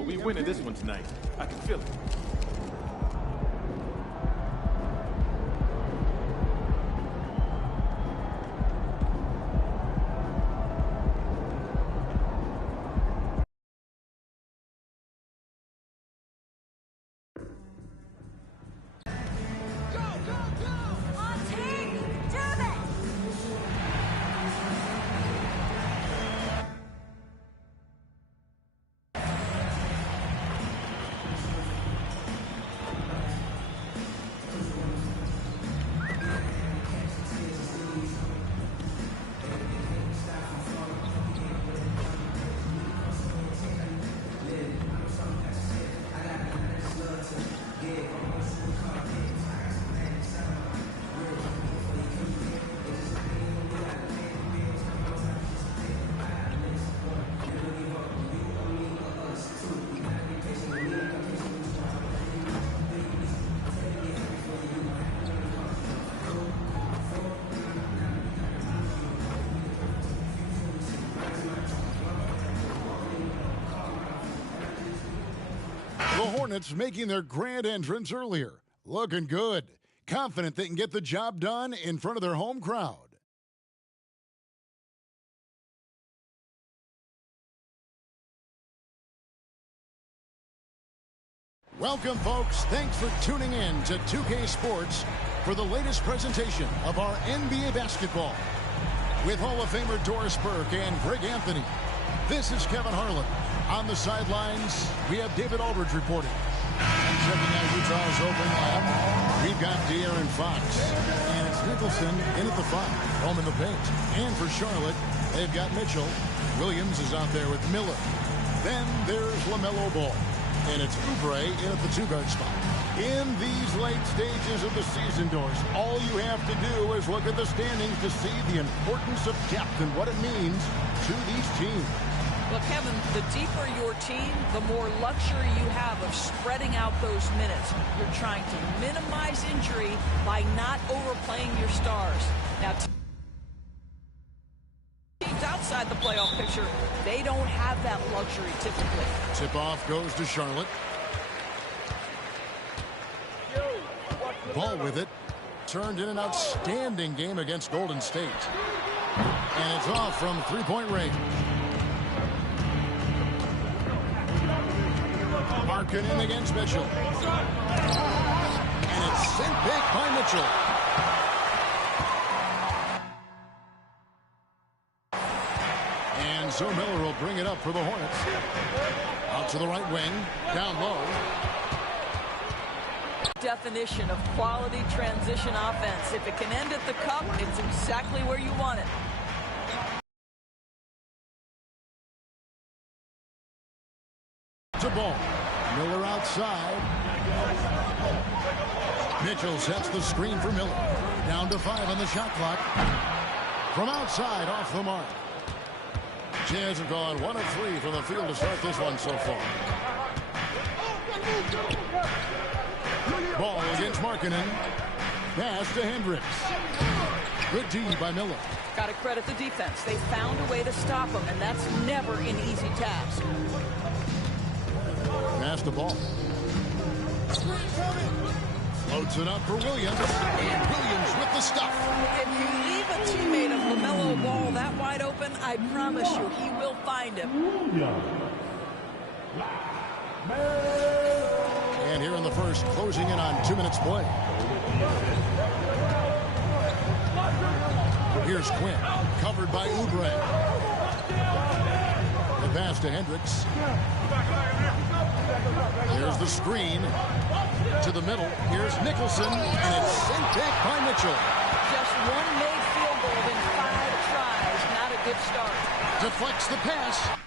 but we winning this one tonight. I can feel it. The Hornets making their grand entrance earlier. Looking good. Confident they can get the job done in front of their home crowd. Welcome, folks. Thanks for tuning in to 2K Sports for the latest presentation of our NBA basketball. With Hall of Famer Doris Burke and Greg Anthony, this is Kevin Harlan. On the sidelines, we have David Aldridge reporting. And checking out Utah's opening lineup, we've got De'Aaron Fox. And it's Nicholson in at the 5, home in the paint. And for Charlotte, they've got Mitchell. Williams is out there with Miller. Then there's LaMelo Ball. And it's Oubre in at the 2-guard spot. In these late stages of the season, Doris, all you have to do is look at the standings to see the importance of depth and what it means to these teams. Well, Kevin, the deeper your team, the more luxury you have of spreading out those minutes. You're trying to minimize injury by not overplaying your stars. Now, teams outside the playoff picture, they don't have that luxury typically. Tip-off goes to Charlotte. Ball with it. Turned in an outstanding game against Golden State. And it's off from three-point range. Markkanen against Mitchell. And it's sent back by Mitchell. And so Miller will bring it up for the Hornets. Out to the right wing. Down low. Definition of quality transition offense. If it can end at the cup, it's exactly where you want it. To ball. Miller outside. Mitchell sets the screen for Miller. Down to 5 on the shot clock. From outside, off the mark. Jazz have gone 1 of 3 from the field to start this one so far. Ball against Markkanen. Pass to Hendricks. Good D by Miller. Got to credit the defense. They found a way to stop him, and that's never an easy task. Pass the ball. Floats it up for Williams. And Williams with the stuff. If you leave a teammate of LaMelo Ball that wide open, I promise you he will find him. And here in the first, closing in on 2 minutes play. Here's Quinn, covered by Oubre. The pass to Hendricks. Here's the screen to the middle. Here's Nicholson, and it's sent back by Mitchell. Just one made field goal in 5 tries. Not a good start. Deflects the pass.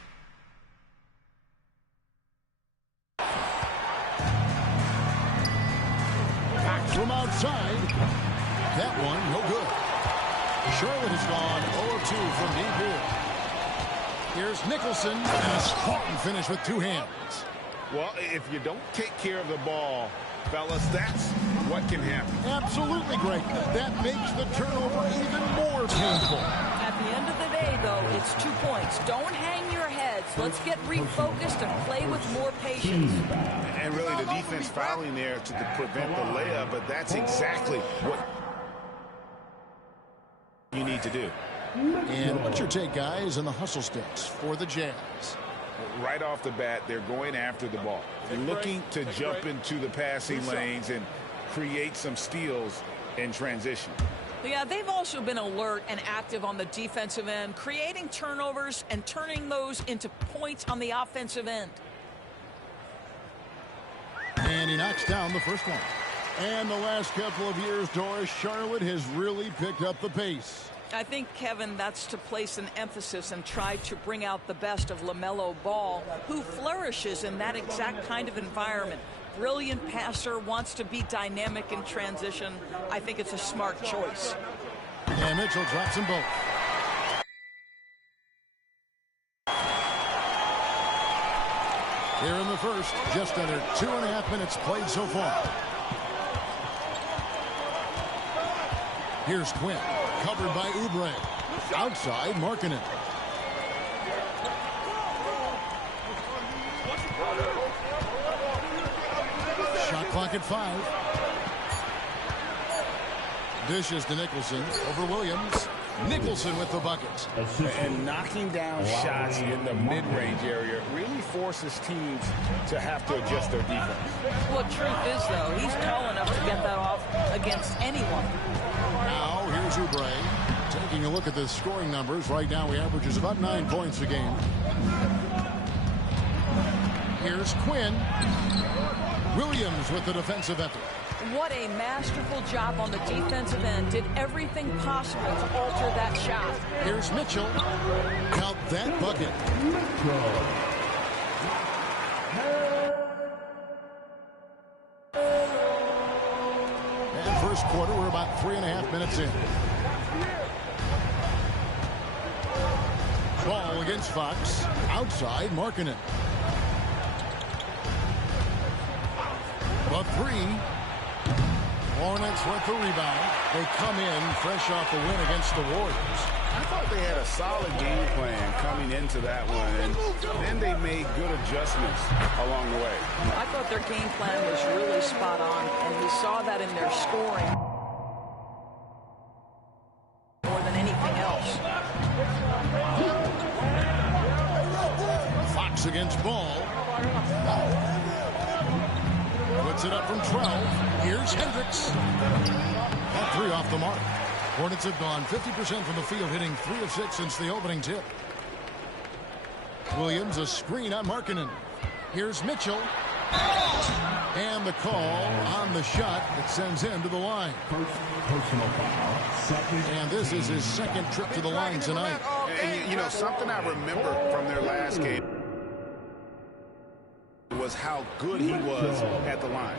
From outside. That one, no good. Charlotte has gone 0 of 2 from deep here. Here's Nicholson, and a strong finish with 2 hands. Well, if you don't take care of the ball, fellas, that's what can happen. Absolutely great. That makes the turnover even more painful. At the end of the day, though, it's 2 points. Don't hang your heads. Let's get refocused and play with more patience. And really the defense fouling there to prevent the layup, but that's exactly what you need to do. And what's your take, guys, on the hustle sticks for the Jazz? Right off the bat, they're going after the ball. They're looking to jump into the passing lanes and create some steals in transition. Yeah, they've also been alert and active on the defensive end, creating turnovers and turning those into points on the offensive end. And he knocks down the first one. And the last couple of years, Doris, Charlotte has really picked up the pace. I think, Kevin, that's to place an emphasis and try to bring out the best of LaMelo Ball, who flourishes in that exact kind of environment. Brilliant passer, wants to be dynamic in transition. I think it's a smart choice. And Mitchell drops them both. Here in the first, just under 2.5 minutes played so far. Here's Quinn, covered by Oubre. Outside, Markkanen. Shot clock at 5. Dishes to Nicholson over Williams. Nicholson with the bucket. And knocking down shots in the mid-range area really forces teams to have to adjust their defense. Well, truth is, though, he's tall enough to get that off against anyone. Now, here's Oubre. Taking a look at the scoring numbers. Right now, he averages about 9 points a game. Here's Quinn. Williams with the defensive effort. What a masterful job on the defensive end. Did everything possible to alter that shot. Here's Mitchell. Count that bucket. And first quarter, we're about 3.5 minutes in. Ball against Fox. Outside, Markkanen. The three. Hornets with the rebound. They come in fresh off the win against the Warriors. I thought they had a solid game plan coming into that one, and then they made good adjustments along the way. I thought their game plan was really spot on, and we saw that in their scoring more than anything else. Fox against Ball. Puts it up from 12. Here's Hendricks. That three off the mark. Hornets have gone 50% from the field, hitting 3 of 6 since the opening tip. Williams, a screen on Markkanen. Here's Mitchell. And the call on the shot that sends him to the line. Personal foul. And this is his second trip to the line tonight. And, you know, something I remember from their last game was how good he was at the line.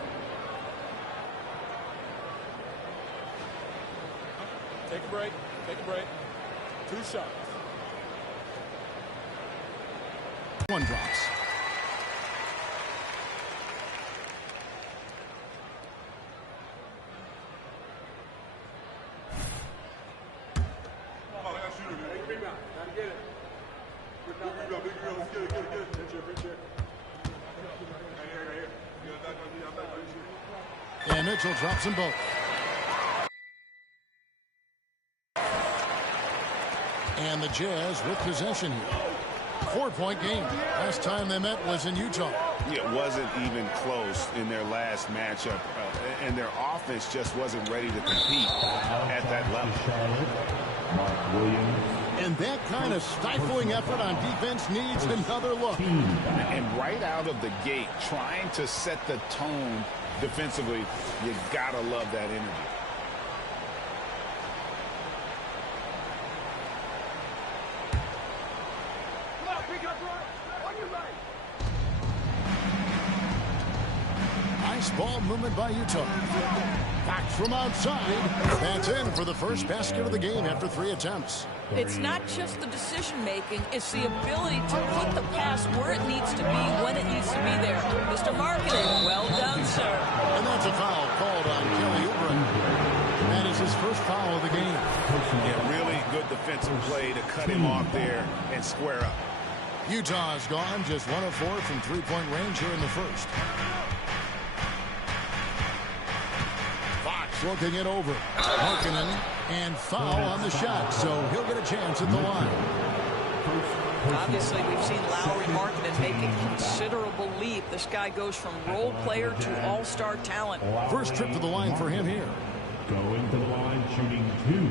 Take a break. Take a break. 2 shots. One drops. And Mitchell drops them both. And the Jazz with possession here. 4-point game. Last time they met was in Utah. It wasn't even close in their last matchup, and their offense just wasn't ready to compete at that level. Mark Williams. And that kind of stifling effort on defense needs another look. And right out of the gate, trying to set the tone defensively, you gotta love that energy. Nice ball movement by Utah. Back from outside. That's in for the first basket of the game after 3 attempts. It's not just the decision-making, it's the ability to put the pass where it needs to be, when it needs to be there. Mr. Markkanen, well done, sir. And that's a foul called on Kelly Oubre. That is his first foul of the game. Yeah, really good defensive play to cut him off there and square up. Utah's gone just 1 of 4 from three-point range here in the first. Fox looking it over. Markkanen, and foul on the shot, so he'll get a chance at the line. Obviously, we've seen Lauri Markkanen make a considerable leap. This guy goes from role player to all-star talent. First trip to the line for him here. Going to the line, shooting 2.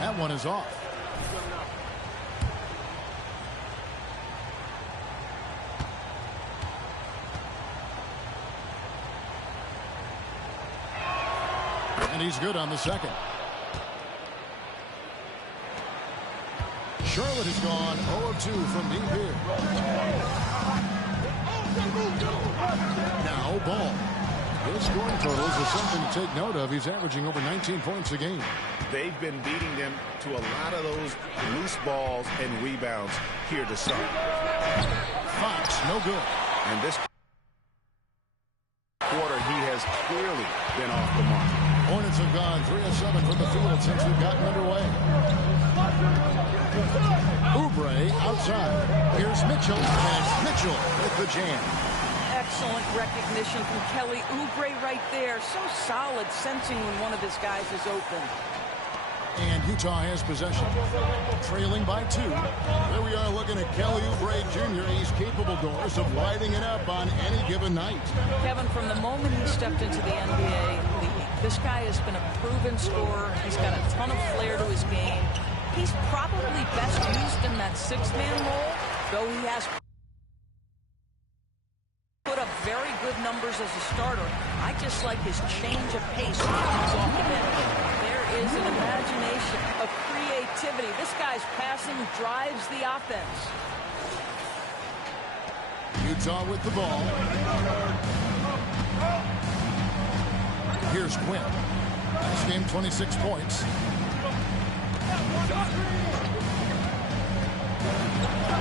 That one is off. And he's good on the second. Charlotte has gone 0 of 2 from deep here. Now Ball. His scoring totals are something to take note of. He's averaging over 19 points a game. They've been beating them to a lot of those loose balls and rebounds here to start. Fox, no good. And this quarter, he has clearly been off the mark. Hornets have gone 3 of 7 from the field since we've gotten underway. Oubre outside. Here's Mitchell, and it's Mitchell with the jam. Excellent recognition from Kelly Oubre right there. So solid, sensing when one of his guys is open. And Utah has possession. Trailing by 2. There we are looking at Kelly Oubre Jr. He's capable, Doris, of lighting it up on any given night. Kevin, from the moment he stepped into the NBA league, this guy has been a proven scorer. He's got a ton of flair to his game. He's probably best used in that 6-man role, though he has put up very good numbers as a starter. I just like his change of pace when he comes off the bench. There is an imagination, a creativity. This guy's passing drives the offense. Utah with the ball. Here's Quinn. This game 26 points.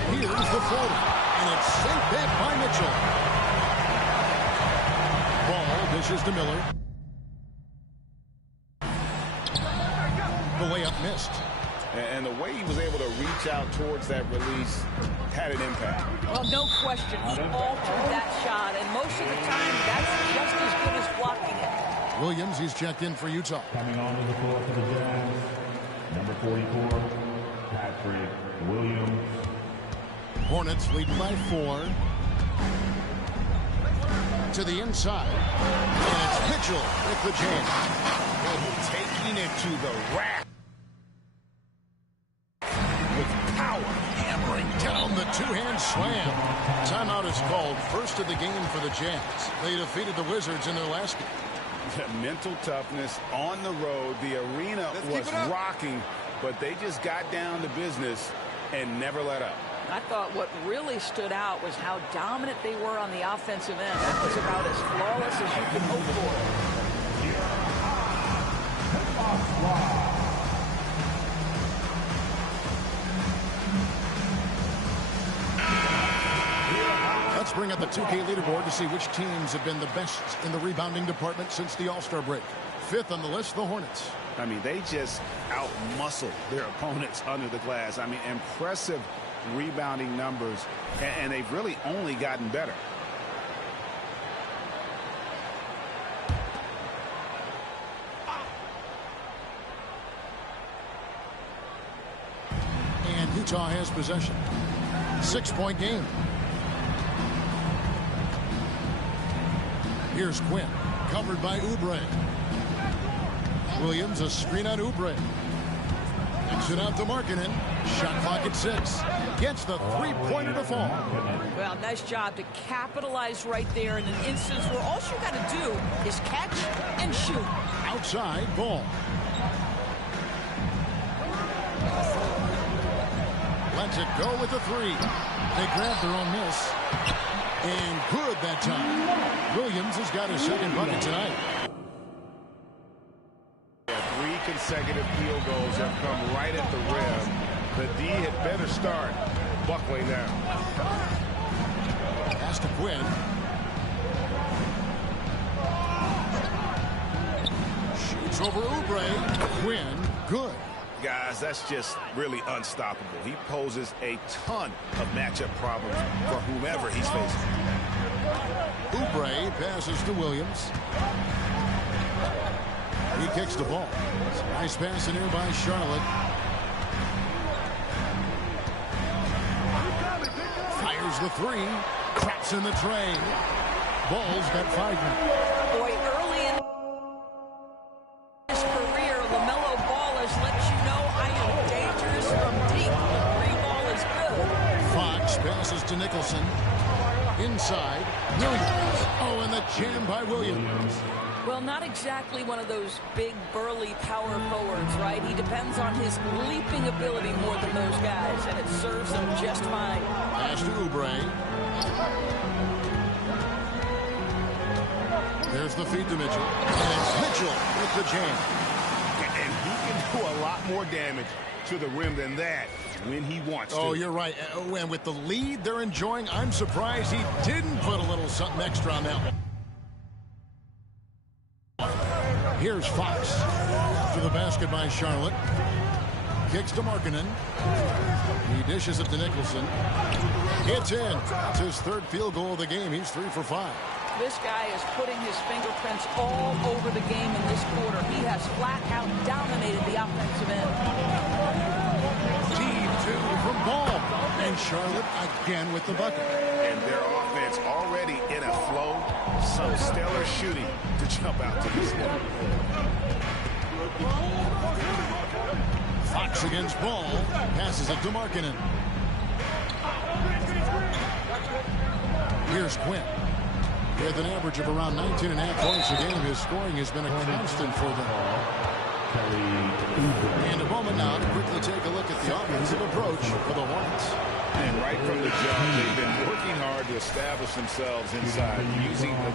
Here's the floater. And it's sent back by Mitchell. Ball dishes to Miller. The layup missed. And the way he was able to reach out towards that release had an impact. Well, no question. He altered that shot, and most of the time, that's just as good as blocking it. Williams, he's checked in for Utah. Coming onto the floor for the Jazz, number 44, Patrick Williams. Hornets leading by 4. To the inside. And it's Mitchell with the jam. Taking it to the rack. With power. Hammering down the two-hand slam. Timeout is called. First of the game for the Jazz. They defeated the Wizards in their last game. Mental toughness on the road. The arena was rocking, but they just got down to business and never let up. I thought what really stood out was how dominant they were on the offensive end. That was about as flawless as you could hope for. Let's bring up the 2K leaderboard to see which teams have been the best in the rebounding department since the All-Star break. 5th on the list, the Hornets. I mean, they just out-muscled their opponents under the glass. I mean, impressive rebounding numbers, and they've really only gotten better. And Utah has possession. 6-point game. Here's Quinn, covered by Oubre. Williams, a screen on Oubre. Kicks it out to Markkanen. Shot clock at 6. Gets the three-pointer to fall. Well, nice job to capitalize right there in an instance where all you got to do is catch and shoot. Outside, Ball. Lets it go with the 3. They grab their own miss. And good that time. Williams has got his second bucket tonight. 3 consecutive field goals have come right at the rim. The D had better start buckling down. Pass to Quinn. Shoots over Oubre. Quinn, good. Guys, that's just really unstoppable. He poses a ton of matchup problems for whomever he's facing. Oubre passes to Williams. He kicks the ball. Nice pass in here by Charlotte. Fires the three. Traps in the tray. Ball's got 5 minutes. Boy, early in his career, LaMelo Ball has let you know I am dangerous from deep. The three ball is good. Fox passes to Nicholson. Inside. Williams. Oh, and the jam by Williams. Well, not exactly one of those big, burly power forwards, right? He depends on his leaping ability more than those guys, and it serves him just fine. Pass to Oubre. There's the feed to Mitchell. And it's Mitchell with the jam. And he can do a lot more damage to the rim than that when he wants to. Oh, you're right. And with the lead they're enjoying, I'm surprised he didn't put a little something extra on that one. Here's Fox. To the basket by Charlotte. Kicks to Markkanen. He dishes it to Nicholson. It's in. It's his third field goal of the game. He's 3 for 5. This guy is putting his fingerprints all over the game in this quarter. He has flat out dominated the offensive end. Team 2 from Ball. And Charlotte again with the bucket. And their offense already in a flow. Some stellar shooting to jump out to this one. Fox against Ball. Passes it to Markkanen. Here's Quinn. With an average of around 19.5 points a game, his scoring has been a constant for them. And a moment now to quickly take a look at the offensive approach for the Hornets. And right from the jump, they've been working hard to establish themselves inside, using the...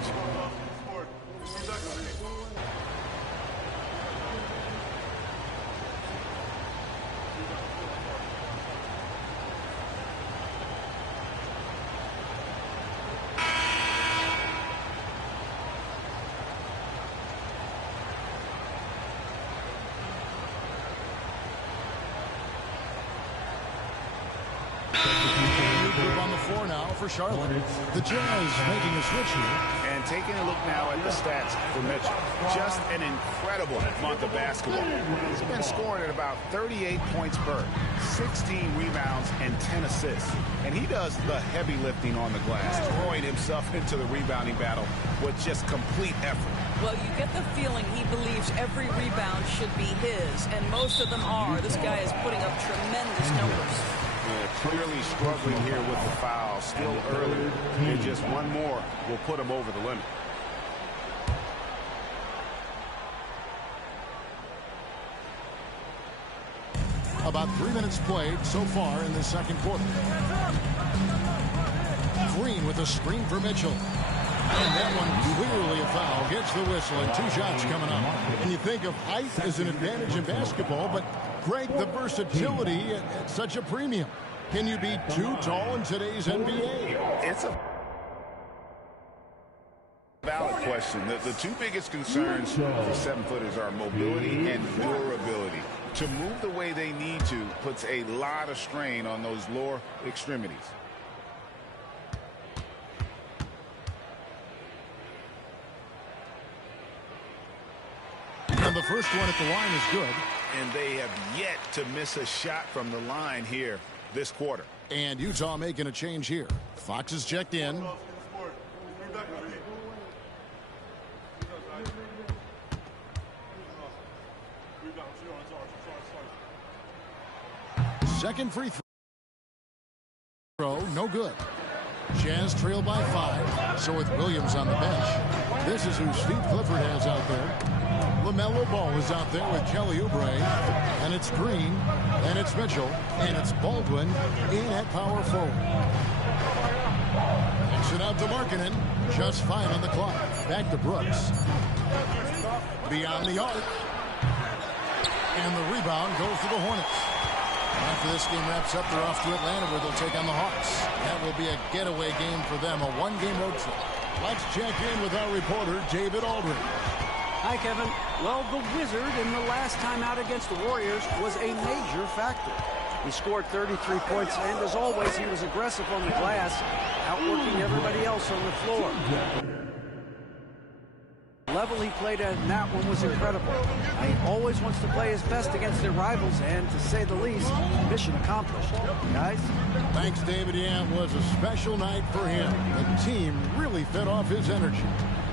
On the floor now for Charlotte. The Jazz making a switch here. And taking a look now at the stats for Mitchell. Just an incredible month of basketball. He's been scoring at about 38 points per, 16 rebounds, and 10 assists. And he does the heavy lifting on the glass, throwing himself into the rebounding battle with just complete effort. Well, you get the feeling he believes every rebound should be his, and most of them are. This guy is putting up tremendous numbers. Yeah, clearly struggling here with the foul. Still early. And just one more will put him over the limit. About 3 minutes played so far in the second quarter. Green with a screen for Mitchell. And that one clearly a foul. Gets the whistle and 2 shots coming up. And you think of height as an advantage in basketball, but Greg, the versatility at such a premium. Can you be too tall in today's NBA? It's a valid question. The two biggest concerns for 7-footers are mobility and durability. To move the way they need to puts a lot of strain on those lower extremities. And the first one at the line is good. And they have yet to miss a shot from the line here this quarter. And Utah making a change here. Fox is checked in. Second free throw, no good. Jazz trail by 5. So with Williams on the bench, this is who Steve Clifford has out there. LaMelo Ball is out there with Kelly Oubre. And it's Green. And it's Mitchell. And it's Baldwin in at power forward. Kicks it out to Markkanen. Just 5 on the clock. Back to Brooks. Beyond the arc. And the rebound goes to the Hornets. After this game wraps up, they're off to Atlanta where they'll take on the Hawks. That will be a getaway game for them, a one-game road trip. Let's check in with our reporter, David Aldridge. Hi, Kevin. Well, the Wizard in the last time out against the Warriors was a major factor. He scored 33 points, and as always, he was aggressive on the glass, outworking everybody else on the floor. The level he played at in that one was incredible. He always wants to play his best against their rivals, and to say the least, mission accomplished. Guys? Thanks, David. Yeah, it was a special night for him. The team really fed off his energy.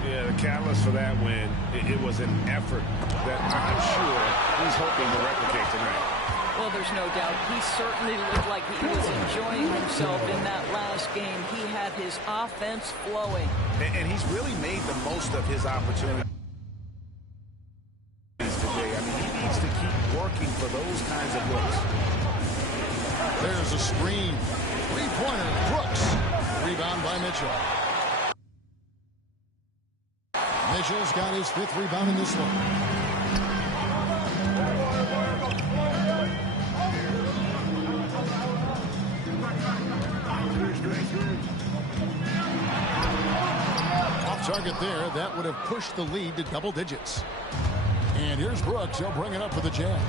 Yeah, the catalyst for that win, it was an effort that I'm sure he's hoping to replicate tonight. Well, there's no doubt. He certainly looked like he was enjoying himself in that last game. He had his offense flowing. And he's really made the most of his opportunities today. I mean, he needs to keep working for those kinds of looks. There's a screen. Three-pointer, Brooks. Rebound by Mitchell. Mitchell's got his 5th rebound in this one. Off target there. That would have pushed the lead to double digits. And here's Brooks. He'll bring it up for the Jazz.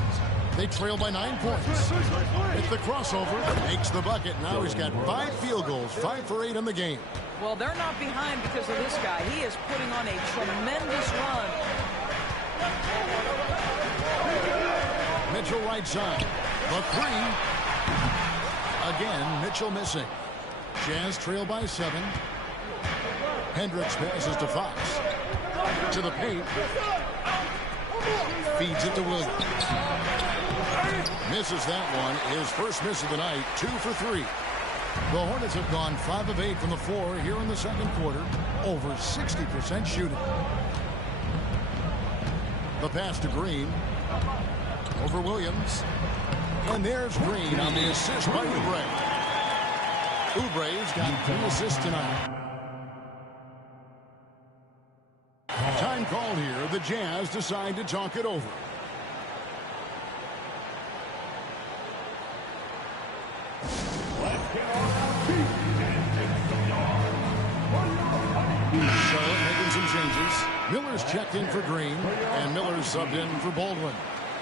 They trail by 9 points. It's the crossover. Makes the bucket. Now he's got 5 field goals. 5 for 8 in the game. Well, they're not behind because of this guy. He is putting on a tremendous run. Mitchell right side. The 3. Again, Mitchell missing. Jazz trail by 7. Hendricks passes to Fox. To the paint. Feeds it to Williams. Misses that one. His first miss of the night. 2 for 3. The Hornets have gone 5 of 8 from the floor here in the second quarter. Over 60% shooting. The pass to Green. Over Williams. And there's Green on the assist by Oubre. Oubre's got 3 assists tonight. Time called here. The Jazz decide to talk it over. Charlotte making some changes. Miller's checked in for Green, and Miller's subbed in for Baldwin.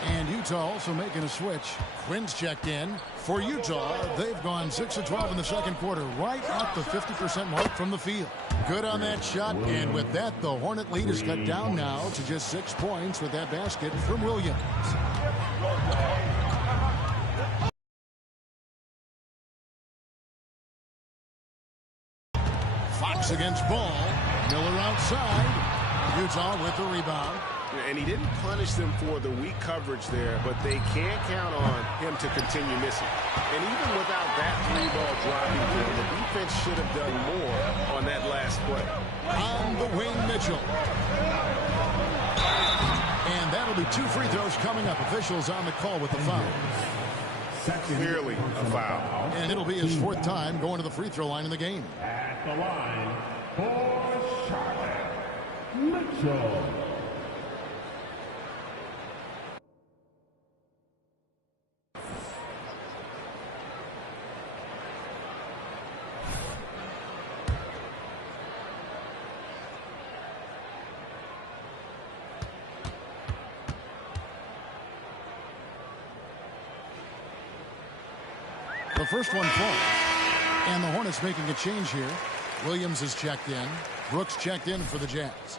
And Utah also making a switch. Quinn's checked in. For Utah, they've gone 6 of 12 in the second quarter, right at the 50% mark from the field. Good on that shot, and with that, the Hornet lead is cut down now to just 6 points with that basket from Williams. Fox against Ball. Miller outside. Utah with the rebound. And he didn't punish them for the weak coverage there, but they can't count on him to continue missing. And even without that 3-ball dropping there, the defense should have done more on that last play. On the wing, Mitchell. And that'll be 2 free throws coming up. Officials on the call with the foul. Clearly a foul. And it'll be his 4th time going to the free throw line in the game. At the line for Charlotte, Mitchell. The first one falls. And the Hornets making a change here. Williams is checked in. Brooks checked in for the Jazz.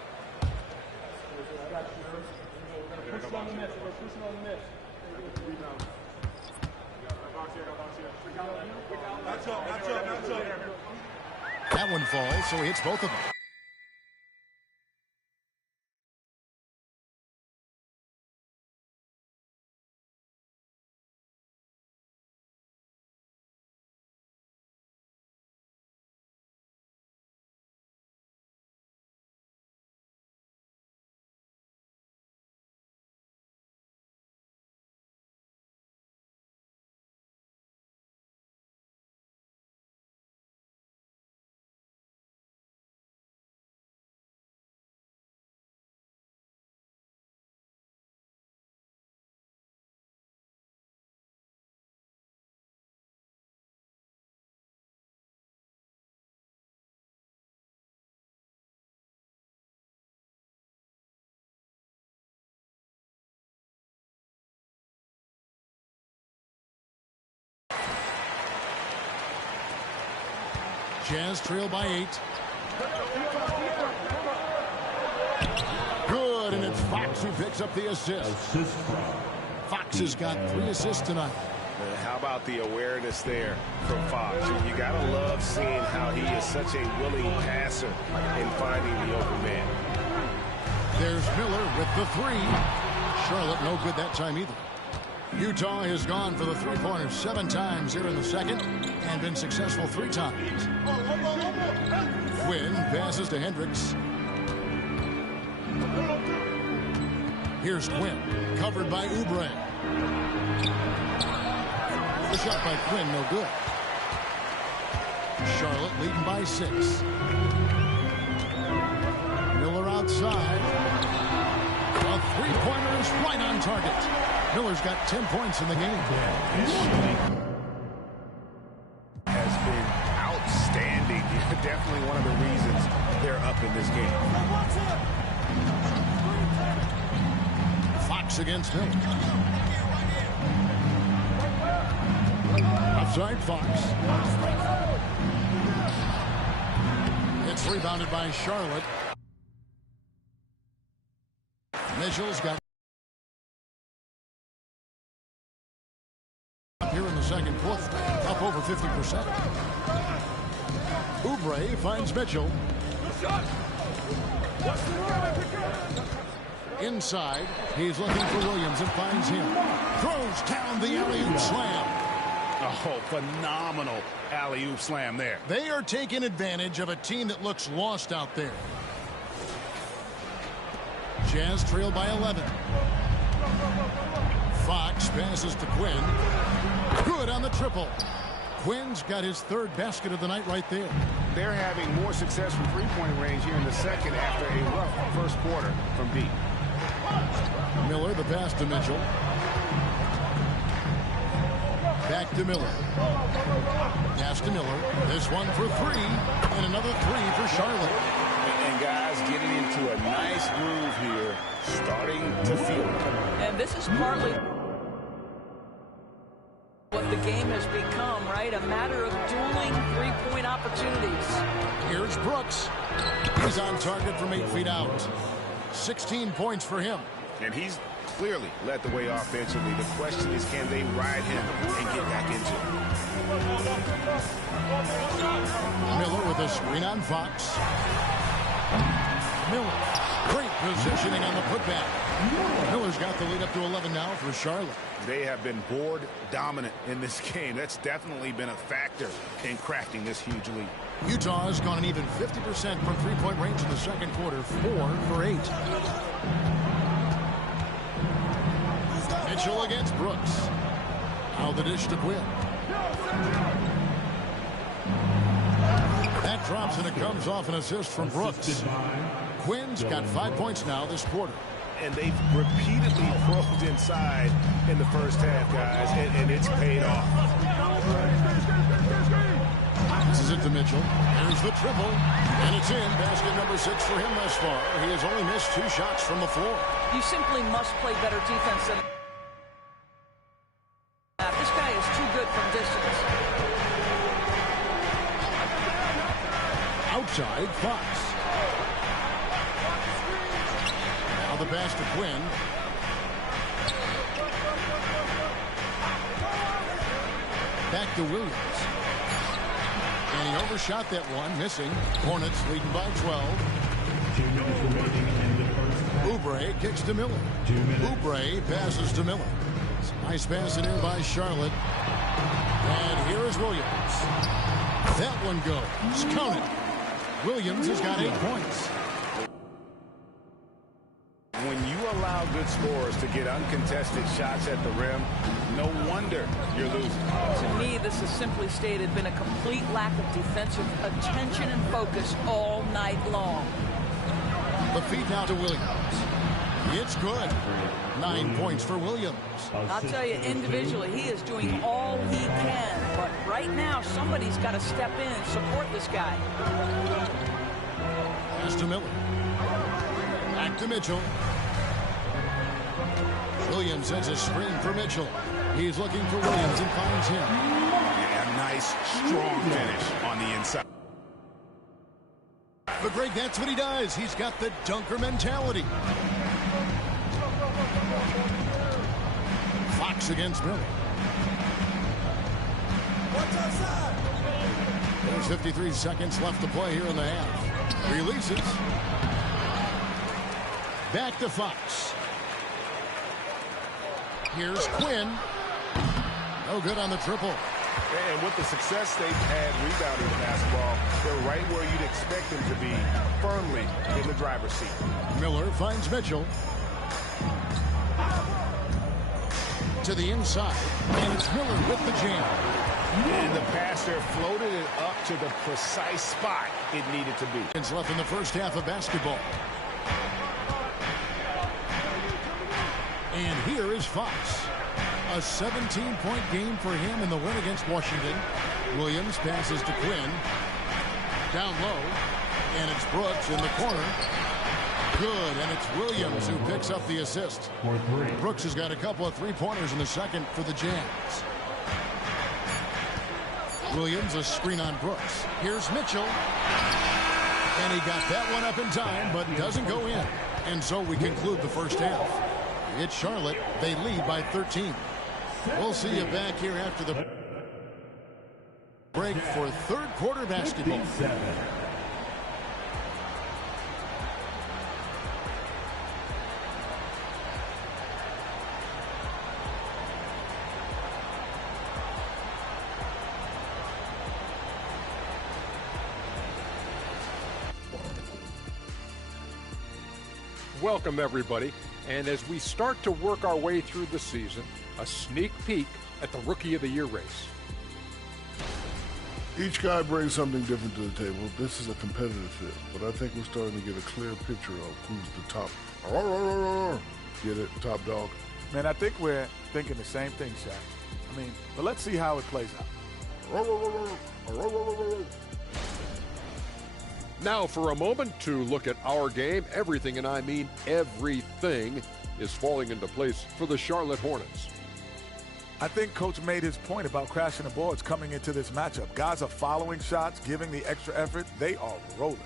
That one falls, so he hits both of them. Jazz trail by 8. Good, and it's Fox who picks up the assist. Fox has got 3 assists tonight. How about the awareness there from Fox? You gotta love seeing how he is such a willing passer in finding the open man. There's Miller with the 3. Charlotte no good that time either. Utah has gone for the three-pointers 7 times here in the second and been successful 3 times. Quinn passes to Hendricks. Here's Quinn, covered by Oubre. The shot by Quinn, no good. Charlotte leading by 6. Miller outside. A three-pointer is right on target. Miller's got 10 points in the game. Has been outstanding. Definitely one of the reasons they're up in this game. Fox against Miller. Outside Fox. It's rebounded by Charlotte. Mitchell's got here in the second quarter, up over 50%. Oubre finds Mitchell. Inside, he's looking for Williams and finds him. Throws down the alley-oop slam. Oh, phenomenal alley-oop slam there. They are taking advantage of a team that looks lost out there. Jazz trail by 11. Fox passes to Quinn. Good on the triple. Quinn's got his 3rd basket of the night right there. They're having more success from three-point range here in the second after a rough first quarter from deep. Miller, the pass to Mitchell. Back to Miller. Pass to Miller. This one for 3. And another 3 for Charlotte. And guys getting into a nice groove here, starting to feel it. And this is partly what the game has become, right? A matter of dueling three-point opportunities. Here's Brooks. He's on target from 8 feet out. 16 points for him. And he's clearly led the way offensively. The question is, can they ride him and get back into it? Miller with a screen on Fox. Miller, great positioning on the putback. Miller's got the lead up to 11 now for Charlotte. They have been board dominant in this game. That's definitely been a factor in crafting this huge lead. Utah has gone an even 50% from three-point range in the second quarter, 4 for 8. Mitchell against Brooks. Now the dish to Quinn. That drops and it comes off an assist from Brooks. Quinn's got 5 points now this quarter. And they've repeatedly probed inside in the first half, guys, and it's paid off. This is it to Mitchell. There's the triple, and it's in. Basket number 6 for him thus far. He has only missed 2 shots from the floor. You simply must play better defense than that. This guy is too good from distance. Outside, Fox. Now the pass to Quinn. Back to Williams. And he overshot that one, missing. Hornets leading by 12. 2 minutes remaining in the first half. Oubre kicks to Miller. 2 minutes. Oubre passes to Miller. Nice pass in here by Charlotte. And here is Williams. That one goes. Count it. Williams has got 8 points. When you allow good scorers to get uncontested shots at the rim, no wonder you're losing. To me, this is simply stated been a complete lack of defensive attention and focus all night long. The feed now to Williams. It's good. 9 points for Williams. I'll tell you, individually, he is doing all he can. But right now, somebody's got to step in and support this guy. Pass to Miller. Back to Mitchell. Williams has a screen for Mitchell. He's looking for Williams and finds him. Yeah, a nice, strong finish on the inside. But Greg, that's what he does. He's got the dunker mentality. Fox against Miller. There's 53 seconds left to play here in the half. Releases. Back to Fox. Here's Quinn. No good on the triple. And with the success they've had rebounding the basketball, they're right where you'd expect them to be, firmly in the driver's seat. Miller finds Mitchell. To the inside, and it's Miller with the jam. And the passer floated it up to the precise spot it needed to be. It's left in the first half of basketball. And here is Fox. A 17-point game for him in the win against Washington. Williams passes to Quinn. Down low. And it's Brooks in the corner. Good, and it's Williams who picks up the assist. Brooks has got a couple of three-pointers in the second for the Jazz. Williams, a screen on Brooks. Here's Mitchell. And he got that one up in time, but doesn't go in. And so we conclude the first half. It's Charlotte. They lead by 13. We'll see you back here after the break for third quarter basketball. Welcome, everybody. And as we start to work our way through the season, a sneak peek at the Rookie of the Year race. Each guy brings something different to the table. This is a competitive field, but I think we're starting to get a clear picture of who's the top. Get it? Top dog. Man, I think we're thinking the same thing, Shaq. I mean, but let's see how it plays out. Now for a moment to look at our game. Everything, and I mean everything, is falling into place for the Charlotte Hornets. I think Coach made his point about crashing the boards coming into this matchup. Guys are following shots, giving the extra effort. They are rolling.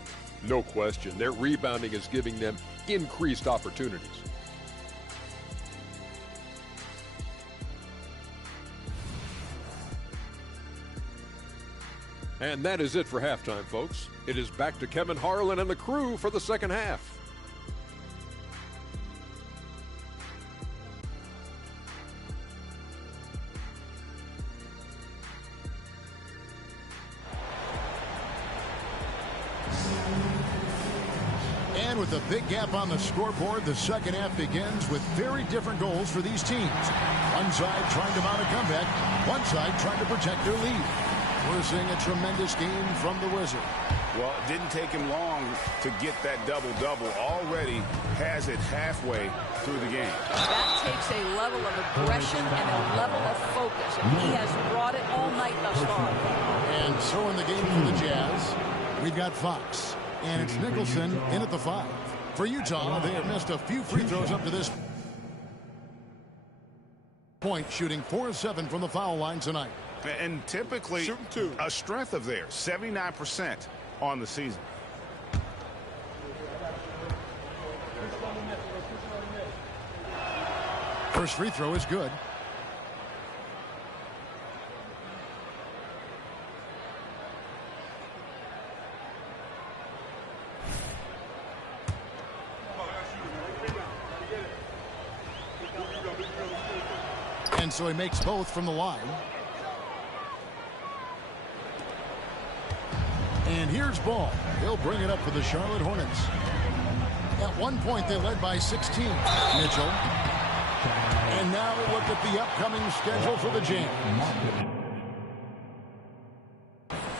No question. Their rebounding is giving them increased opportunities. And that is it for halftime, folks. It is back to Kevin Harlan and the crew for the second half. And with a big gap on the scoreboard, the second half begins with very different goals for these teams. One side trying to mount a comeback, one side trying to protect their lead. We're seeing a tremendous game from the Wizard. Well, it didn't take him long to get that double-double. Already has it halfway through the game. That takes a level of aggression and a level of focus, and he has brought it all night thus far. And so in the game for the Jazz, we've got Fox. And it's Nicholson in at the 5. For Utah, they have missed a few free throws up to this point, shooting 4-7 from the foul line tonight. And typically a strength of theirs, 79% on the season. First free throw is good. And so he makes both from the line. And here's Ball. He'll bring it up for the Charlotte Hornets. At one point, they led by 16. Mitchell. And now look at the upcoming schedule for the Jazz.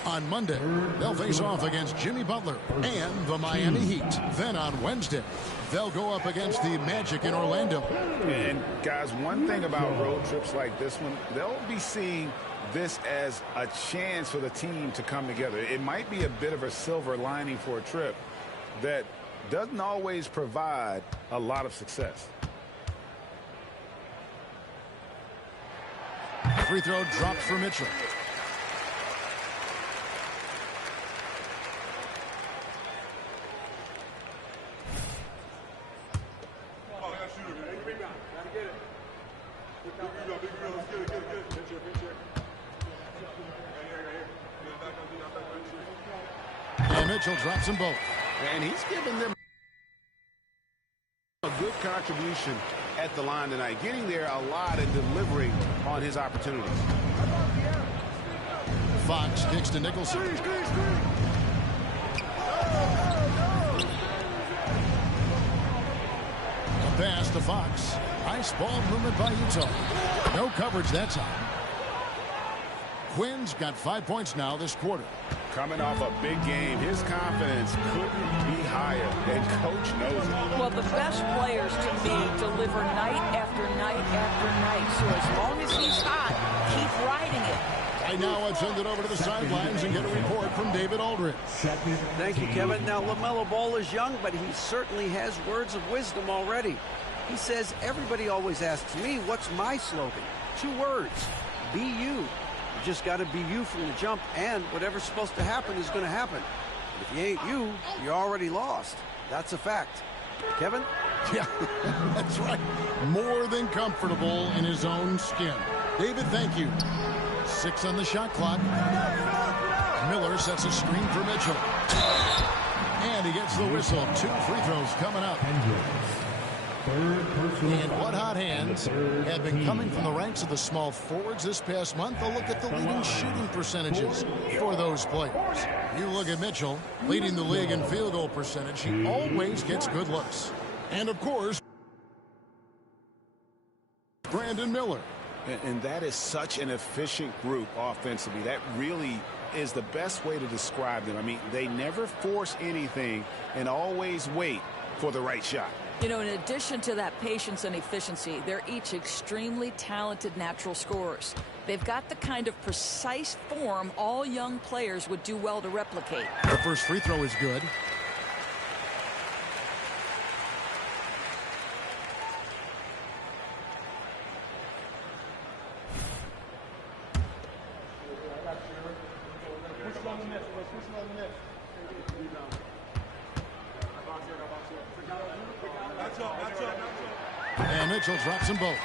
On Monday, they'll face off against Jimmy Butler and the Miami Heat. Then on Wednesday, they'll go up against the Magic in Orlando. And guys, one thing about road trips like this one, they'll be seeing this as a chance for the team to come together. It might be a bit of a silver lining for a trip that doesn't always provide a lot of success. Free throw drops for Mitchell. And Mitchell drops them both. And he's given them a good contribution at the line tonight, getting there a lot and delivering on his opportunities. Fox kicks to Nicholson. A pass to Fox. Nice ball movement by Utah. No coverage that time. Quinn's got 5 points now this quarter. Coming off a big game, his confidence couldn't be higher, and coach knows it. Well, the best players to me deliver night after night after night. So as long as he's hot, keep riding it. Right now, I'd send it over to the sidelines and get a report from David Aldridge. Thank you, Kevin. Now, LaMelo Ball is young, but he certainly has words of wisdom already. He says, everybody always asks me, what's my slogan? 2 words, be you. You just got to be you from the jump, and whatever's supposed to happen is going to happen. But if you ain't you, you're already lost. That's a fact. Kevin? Yeah, that's right. More than comfortable in his own skin. David, thank you. 6 on the shot clock. Miller sets a screen for Mitchell. And he gets the whistle. 2 free throws coming up. And what hot hands have been coming from the ranks of the small forwards this past month. A look at the leading shooting percentages for those players. You look at Mitchell, leading the league in field goal percentage. He always gets good looks. And, of course, Brandon Miller. And that is such an efficient group offensively. That really is the best way to describe them. I mean, they never force anything and always wait for the right shot. You know, in addition to that patience and efficiency, they're each extremely talented natural scorers. They've got the kind of precise form all young players would do well to replicate. The first free throw is good. And Mitchell drops them both.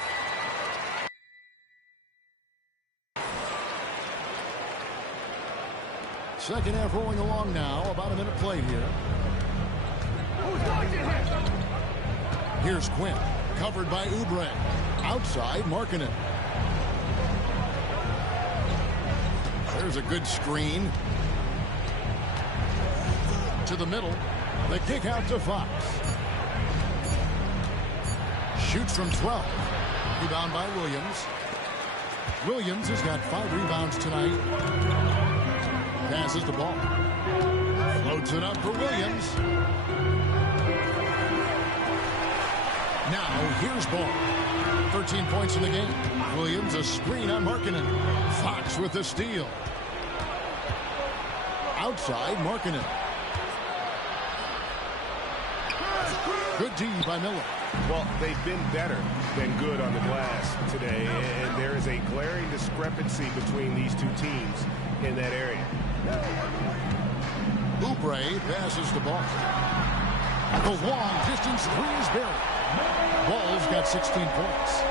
Second half rolling along now. About a minute played here. Here's Quinn. Covered by Oubre. Outside, Markkanen. There's a good screen. To the middle. The kick out to Fox. Shoots from 12. Rebound by Williams. Williams has got 5 rebounds tonight. Passes the ball. Floats it up for Williams. Now here's Ball. 13 points in the game. Williams a screen on Markkanen. Fox with the steal. Outside Markkanen. Good D by Miller. Well, they've been better than good on the glass today, and there is a glaring discrepancy between these two teams in that area. Oubre passes the ball. The long distance three is buried. Ball's got 16 points.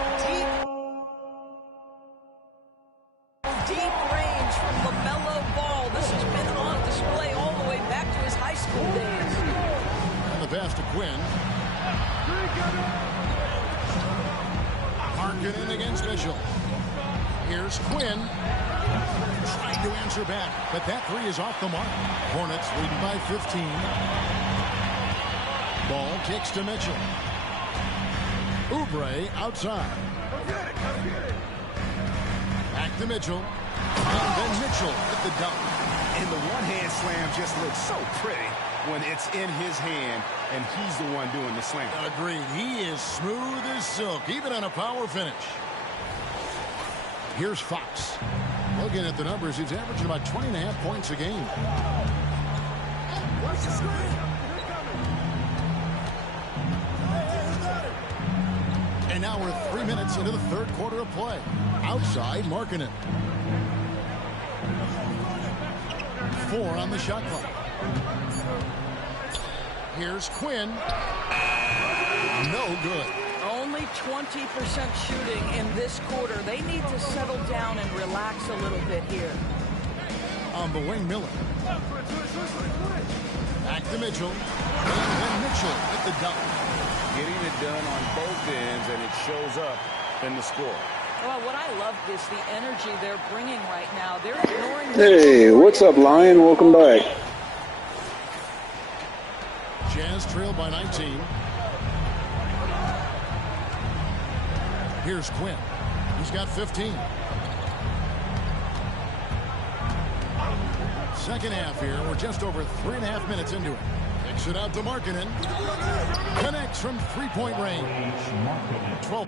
Deep range from LaMelo Ball. This has been on display all the way back to his high school days. And the pass to Quinn. Markkanen against Mitchell. Here's Quinn. Trying to answer back, but that three is off the mark. Hornets leading by 15. Ball kicks to Mitchell. Oubre outside. Back to Mitchell. And then Mitchell with the dunk. And the one-hand slam just looks so pretty when it's in his hand and he's the one doing the slam. Agreed. He is smooth as silk, even on a power finish. Here's Fox. Looking at the numbers, he's averaging about 20.5 points a game. Watch the screen. And now we're 3 minutes into the third quarter of play. Outside, Markkanen. 4 on the shot clock. Here's Quinn. No good. Only 20% shooting in this quarter. They need to settle down and relax a little bit here. On the wing, Miller. Back to Mitchell. And then Mitchell with the dunk. Getting it done on both ends, and it shows up in the score. Well, what I love is the energy they're bringing right now. They're ignoring. Hey, what's up, Lion? Welcome back. Jazz trail by 19. Here's Quinn. He's got 15. Second half here. We're just over 3.5 minutes into it. Kicks it out to Markkanen. Connects from three-point range. 12.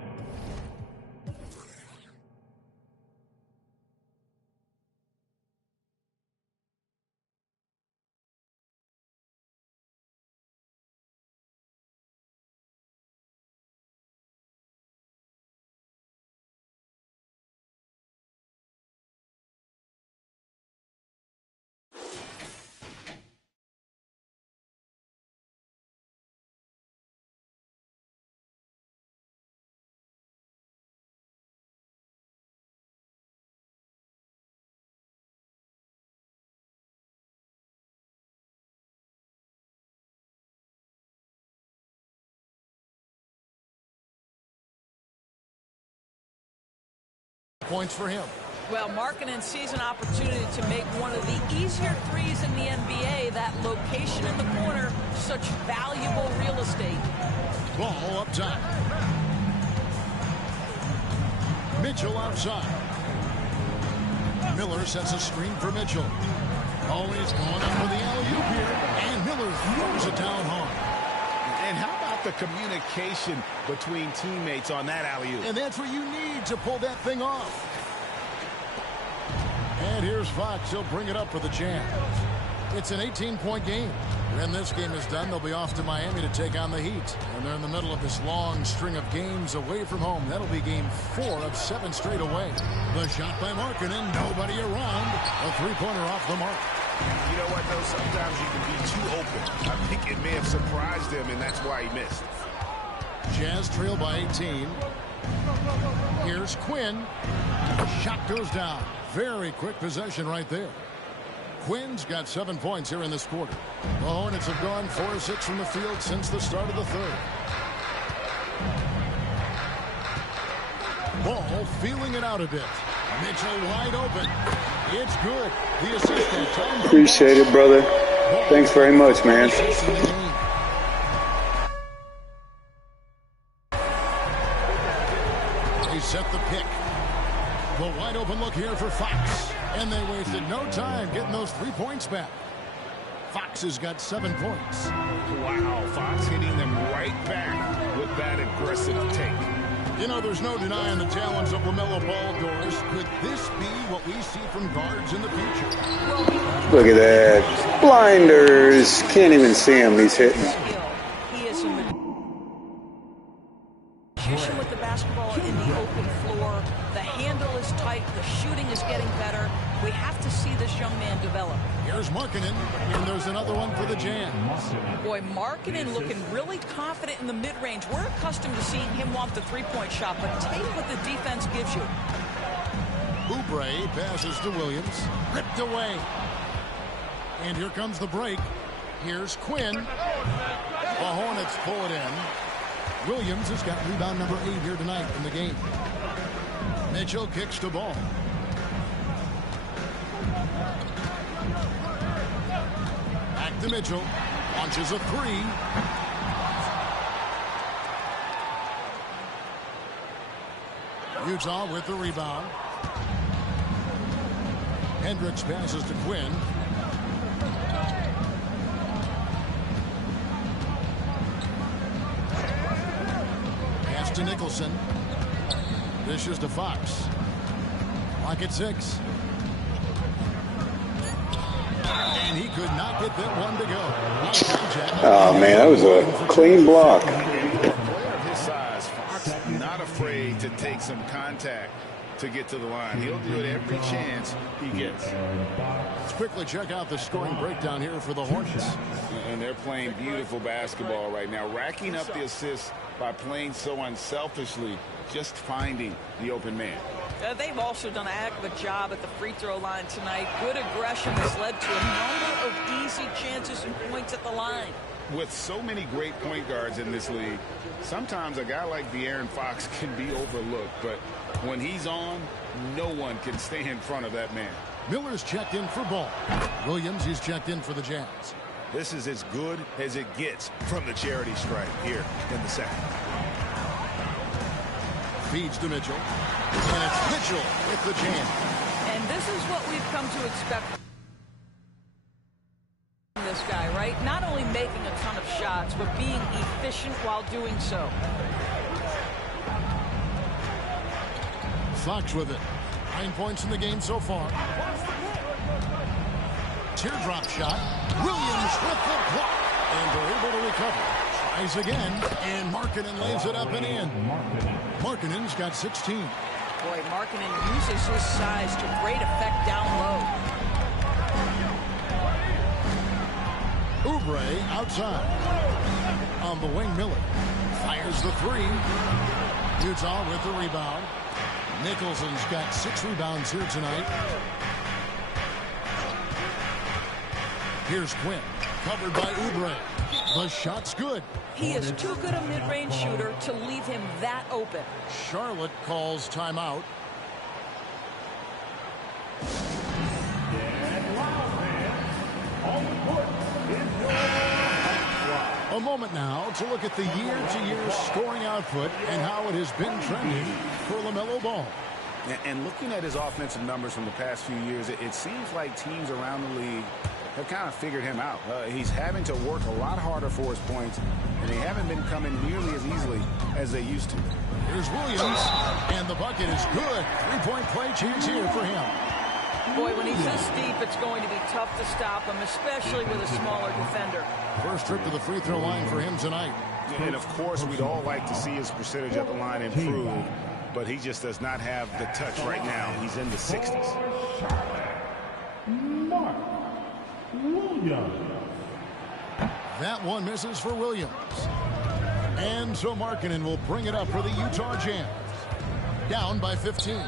Points for him. Well, Markkanen sees an opportunity to make one of the easier threes in the NBA. That location in the corner, such valuable real estate. Ball up top. Mitchell outside. Miller sets a screen for Mitchell. Always going up for the alley-oop here. And Miller throws it down hard. And how about the communication between teammates on that alley-oop? And that's what you need to pull that thing off. And here's Fox. He'll bring it up for the Jazz. It's an 18-point game. When this game is done, they'll be off to Miami to take on the Heat. And they're in the middle of this long string of games away from home. That'll be game 4 of 7 straight away. The shot by Markkanen. Nobody around. A three-pointer off the mark. You know what, though? Sometimes you can be too open. I think it may have surprised him, and that's why he missed. Jazz trail by 18. Here's Quinn. Shot goes down. Very quick possession right there. Quinn's got 7 points here in this quarter. The Hornets have gone 4 of 6 from the field since the start of the third. Ball feeling it out a bit. Mitchell wide open. It's good. The assist that time. Appreciate it, brother. Thanks very much, man. They set the pick. The wide open look here for Fox. And they wasted no time getting those 3 points back. Fox has got 7 points. Wow, Fox hitting them right back with that aggressive take. You know, there's no denying the talents of LaMelo Ball, Doris. Could this be what we see from guards in the future? Look at that. Blinders. Can't even see him. He's hitting. He is in the position with the basketball in the open floor. The handle is tight. The shooting is getting better. We have to see this young man develop. Here's Markkanen, and there's another one for the Jazz. Boy, Markkanen looking really confident in the mid-range. We're accustomed to seeing him want the three-point shot, but take what the defense gives you. Oubre passes to Williams. Ripped away. And here comes the break. Here's Quinn. The Hornets pull it in. Williams has got rebound number 8 here tonight in the game. Mitchell kicks the ball. Back to Mitchell. Launches a 3. Utah with the rebound. Hendricks passes to Quinn. Pass to Nicholson. Dishes to Fox. Clock at 6. And he could not get that one to go. Oh, man, that was a clean block. Player of his size, Fox not afraid to take some contact to get to the line. He'll do it every chance he gets. Let's quickly check out the scoring breakdown here for the Hornets. And they're playing beautiful basketball right now, racking up the assists by playing so unselfishly, just finding the open man. They've also done a heck of a job at the free throw line tonight. Good aggression has led to a number of easy chances and points at the line. With so many great point guards in this league, sometimes a guy like De'Aaron Fox can be overlooked, but when he's on, no one can stay in front of that man. Miller's checked in for Ball. Williams is checked in for the Jazz. This is as good as it gets from the charity stripe here in the second. Feeds to Mitchell. And it's Mitchell with the jam. And this is what we've come to expect from this guy, right? Not only making a ton of shots, but being efficient while doing so. Fox with it. 9 points in the game so far. Teardrop shot. Williams with the block. And they're able to recover. Tries again. And Markkanen lays it up and in. Markkanen's got 16. Boy, Markkanen uses his size to great effect down low. Oubre outside. On the wing, Miller. Fires the three. Utah with the rebound. Nicholson's got 6 rebounds here tonight. Here's Quinn. Covered by Oubre. The shot's good. He is too good a mid-range shooter to leave him that open. Charlotte calls timeout. A moment now to look at the year-to-year scoring output and how it has been trending for LaMelo Ball. And looking at his offensive numbers from the past few years, it seems like teams around the league have kind of figured him out. He's having to work a lot harder for his points, and they haven't been coming nearly as easily as they used to. Here's Williams, and the bucket is good. Three-point play chance here for him. Boy, when he's this deep, it's going to be tough to stop him, especially with a smaller defender. First trip to the free throw line for him tonight. And, of course, we'd all like to see his percentage at the line improve, but he just does not have the touch right now. He's in the 60s. That one misses for Williams. And so Markkanen will bring it up for the Utah Jazz. Down by 15. A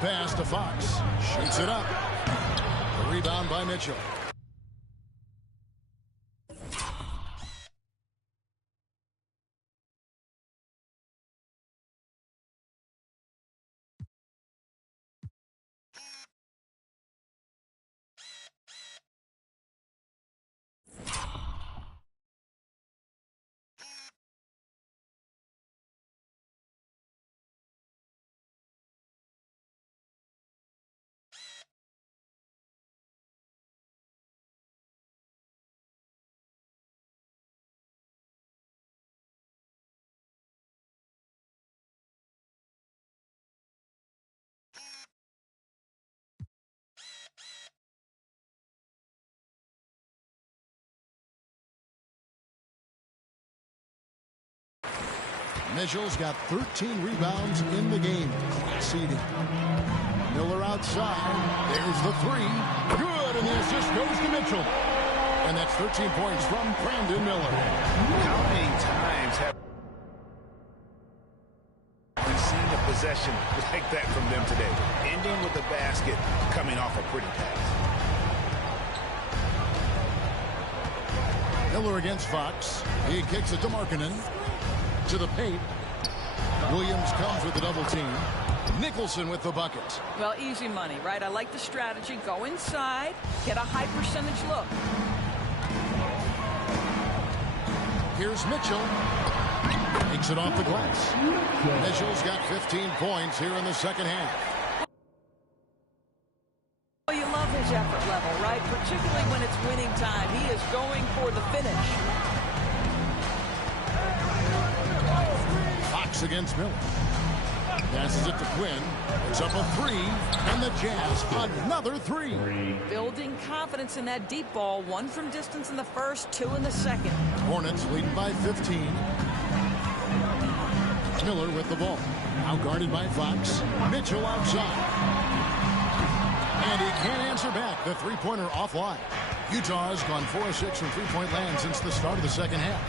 pass to Fox. Shoots it up. A rebound by Mitchell. Mitchell's got 13 rebounds in the game. Seeding. Miller outside. There's the three. Good, and the assist goes to Mitchell. And that's 13 points from Brandon Miller. How many times have we seen a possession like that from them today? Ending with the basket, coming off a pretty pass. Miller against Fox. He kicks it to Markkanen. To the paint. Williams comes with the double team. Nicholson with the bucket. Well, easy money, right? I like the strategy. Go inside, get a high percentage look. Here's Mitchell. Takes it off the glass. Mitchell's got 15 points here in the second half. Well, you love his effort level, right? Particularly when it's winning time. He is going for the finish. Fox against Miller. Passes it to Quinn. It's up a three. And the Jazz another three. Building confidence in that deep ball. One from distance in the first, 2 in the second. Hornets leading by 15. Miller with the ball. Now guarded by Fox. Mitchell outside. And he can't answer back. The three-pointer offline. Utah's gone 4 of 6 from three-point land since the start of the second half.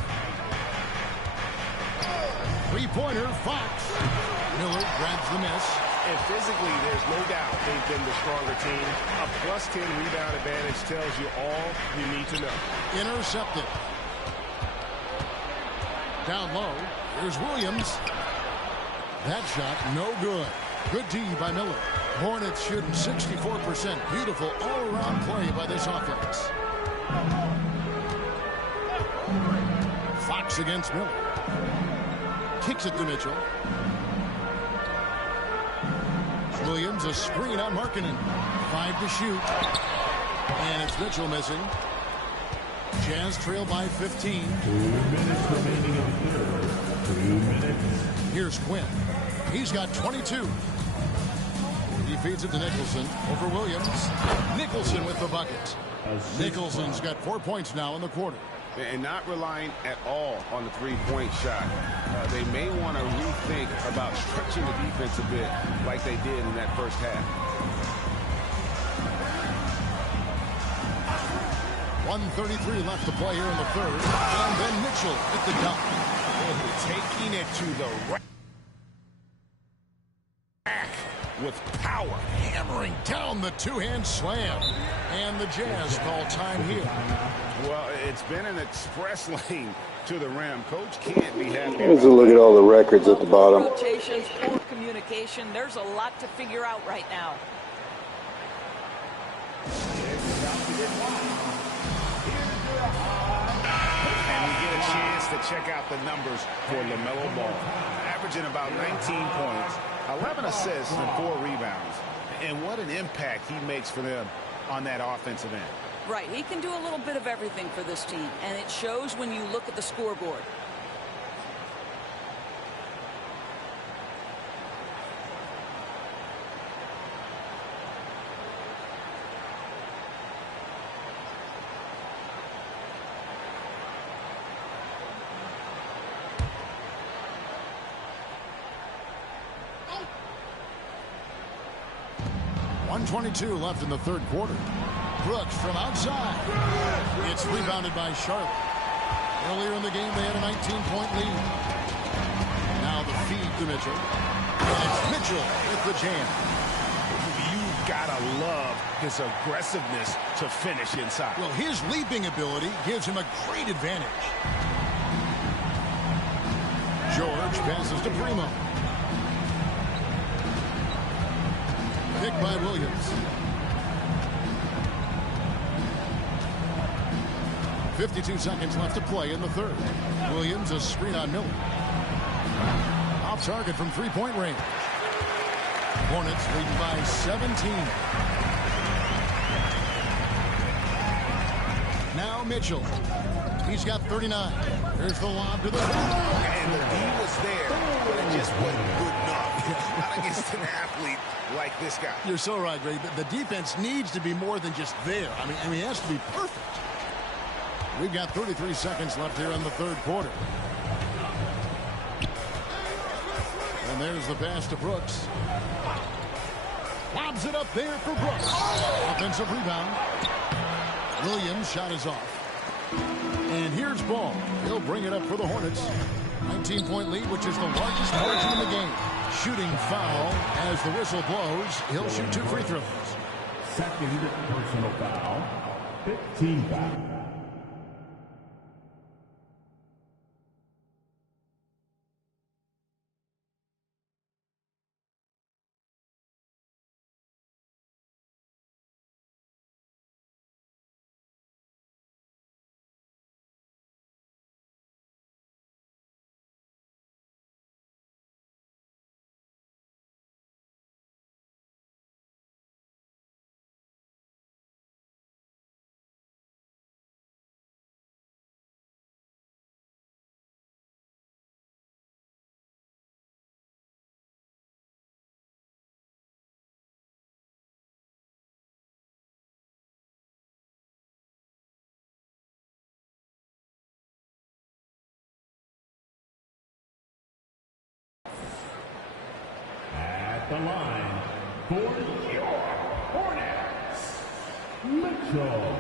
Three-pointer, Fox. Miller grabs the miss. And physically, there's no doubt they've been the stronger team. A +10 rebound advantage tells you all you need to know. Intercepted. Down low. Here's Williams. That shot, no good. Good D by Miller. Hornets shooting 64%. Beautiful all-around play by this offense. Fox against Miller. Kicks it to Mitchell. Williams, a screen on Markkanen. 5 to shoot. And it's Mitchell missing. Jazz trail by 15. 2 minutes remaining in the third. 2 minutes. Here's Quinn. He's got 22. He feeds it to Nicholson. Over Williams. Nicholson with the bucket. Nicholson's got 4 points now in the quarter. And not relying at all on the three-point shot. They may want to rethink about stretching the defense a bit like they did in that first half. 1:33 left to play here in the third. And then Mitchell at the dunk. Taking it to the rack with power. Hammering down the two-hand slam. And the Jazz call time here. Well, it's been an express lane to the rim. Coach can't be happy. Here's a look at all the records at the bottom. Rotations, poor communication. There's a lot to figure out right now. And we get a chance to check out the numbers for LaMelo Ball. Averaging about 19 points, 11 assists, and 4 rebounds. And what an impact he makes for them on that offensive end. Right, he can do a little bit of everything for this team, and it shows when you look at the scoreboard. .122 left in the third quarter. Brooks from outside. It's rebounded by Charlotte. Earlier in the game, they had a 19-point lead. Now the feed to Mitchell. And it's Mitchell with the jam. You've got to love his aggressiveness to finish inside. Well, his leaping ability gives him a great advantage. George passes to Primo. Pick by Williams. 52 seconds left to play in the third. Williams, a screen on Miller. Off target from three-point range. Hornets leading by 17. Now Mitchell. He's got 39. Here's the lob to the And the D was there, but it just wasn't good enough. Not against an athlete like this guy. You're so right, Greg. The defense needs to be more than just there. I mean, he has to be perfect. We've got 33 seconds left here in the third quarter. And there's the pass to Brooks. Lobs it up there for Brooks. Offensive rebound. Williams' shot is off. And here's Ball. He'll bring it up for the Hornets. 19-point lead, which is the largest margin in the game. Shooting foul as the whistle blows. He'll shoot 2 free throws. Second personal foul. 15 foul. The line for your Hornets, Mitchell.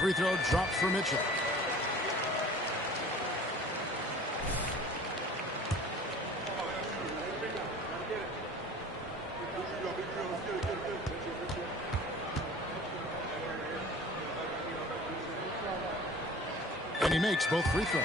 Free throw dropped for Mitchell. And he makes both free throws.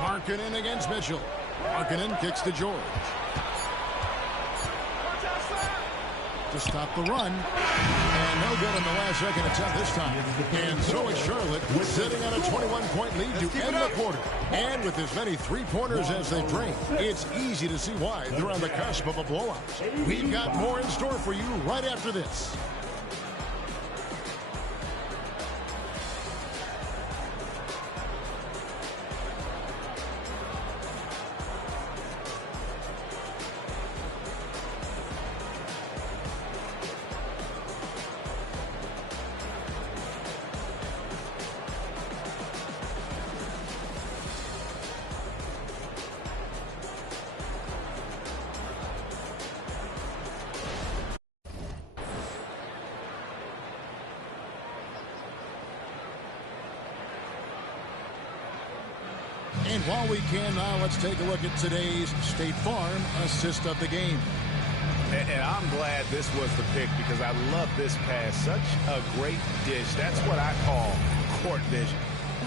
Markkanen against Mitchell. Markkanen kicks to George. To stop the run. And no good on the last second attempt this time. And so is Charlotte sitting on a 21-point lead to end the quarter. And with as many three-pointers as they drain, it's easy to see why they're on the cusp of a blowout. We've got more in store for you right after this. And while we can now, let's take a look at today's State Farm assist of the game. And I'm glad this was the pick because I love this pass. Such a great dish. That's what I call court vision.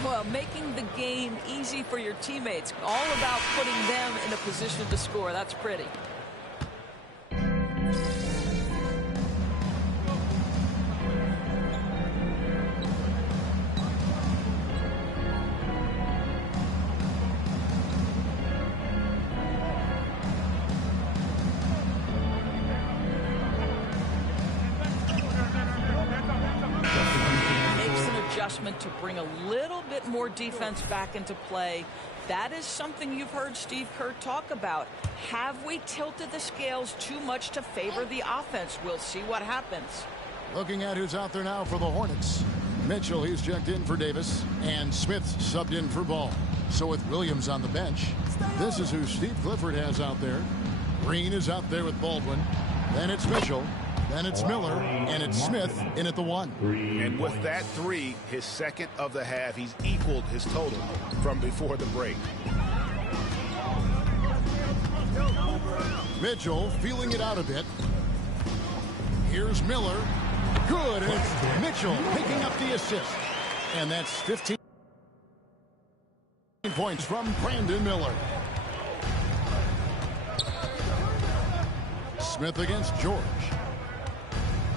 Well, making the game easy for your teammates. All about putting them in a position to score. That's pretty. To bring a little bit more defense back into play. That is something you've heard Steve Kerr talk about. Have we tilted the scales too much to favor the offense? We'll see what happens. Looking at who's out there now for the Hornets. Mitchell, he's checked in for Davis, and Smith subbed in for Ball. So with Williams on the bench, this is who Steve Clifford has out there. Green is out there with Baldwin. Then it's Mitchell. Then it's Miller, and it's Smith in at the one. And with that three, his second of the half, he's equaled his total from before the break. Mitchell feeling it out a bit. Here's Miller. Good, and it's Mitchell picking up the assist. And that's 15 points from Brandon Miller. Smith against George.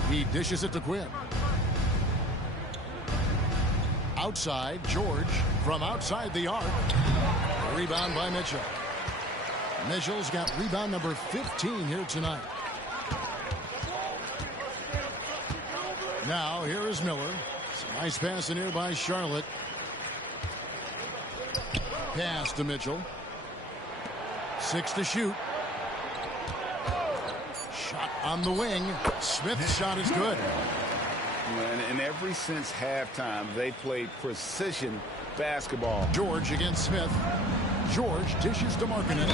He dishes it to Quinn. Outside, George from outside the arc. Rebound by Mitchell. Mitchell's got rebound number 15 here tonight. Now, here is Miller. Some nice pass in here by Charlotte. Pass to Mitchell. 6 to shoot. Shot on the wing. Smith's shot is good. And ever since halftime, they played precision basketball. George against Smith. George dishes to Markkanen.